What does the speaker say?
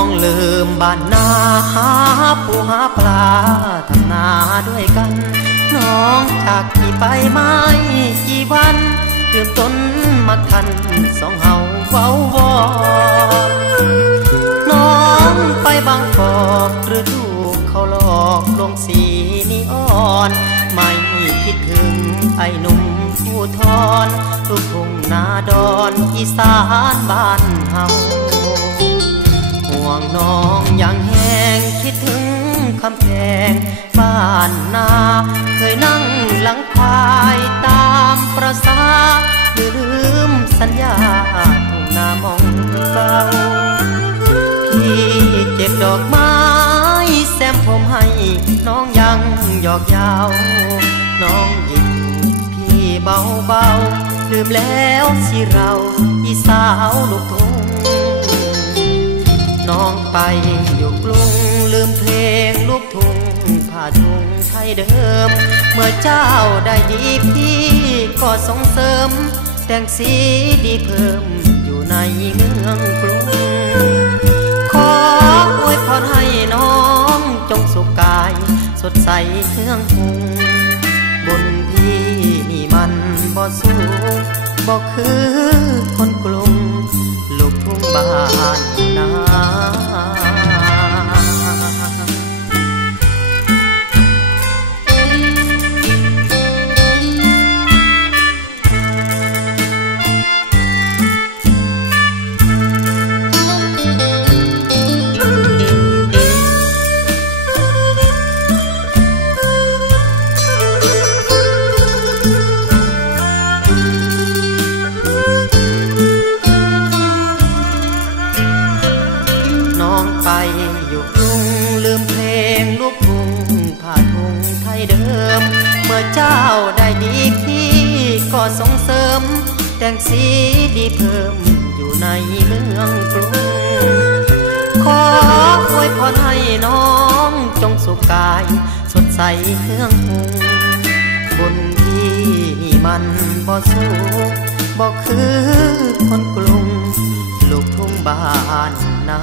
องลืมบ้านนาหาปลาทำนาด้วยกัน น้องจากที่ไปไม่กี่วันเริ่มต้นมาทันสองเฮาเว้าวอนน้องไปบางกอกหรือถูเขาหลอกลงสีนีอ่อน ไม่คิดถึงไอ้หนุ่มผู้ทอนลูกทุ่งนาดอนอีสานบ้านเฮาห่วง น้องอย่างแห้งคิดถึงคำแพงบ้านนา เคยนั่งหลังคายตามประสาลืมสัญญาทุ่งนามองเก่าพี่เก็บดอกไม้แซมผมให้ น้องยังหยอกยาว น้องหยิบพี่เบาเบาลืมแล้วสิเรา อีสาวลูกทุ่ง น้องไปอยู่กรุงลืมเพลงลูกทุ่งผ้าทุ่งไทยเดิม เมื่อเจ้าได้ดีพี่ก็ส่งเสริม แต่งสีดีเพิ่มอยู่ในเมืองกรุง ขออวยพรให้น้องจงสุขกาย สดใสเฮืองหุงบนพี่นี่มันบ่สูงบ่คือคนกรุงลูกทุ่งบ้าน ไปอยู่กรุงลืมเพลงลูกทุ่งผ้าทุ่งไทยเดิม เมื่อเจ้าได้ดีพี่ก็ส่งเสริม แต่งสีดีเพิ่มอยู่ในเมืองกรุง ขออวยพรให้น้องจงสุขกาย สดใสเครื่องหุงบนพี่นี่มันบ่สูงบ่คือคนกรุง ลูกทุ่งบ้าน นา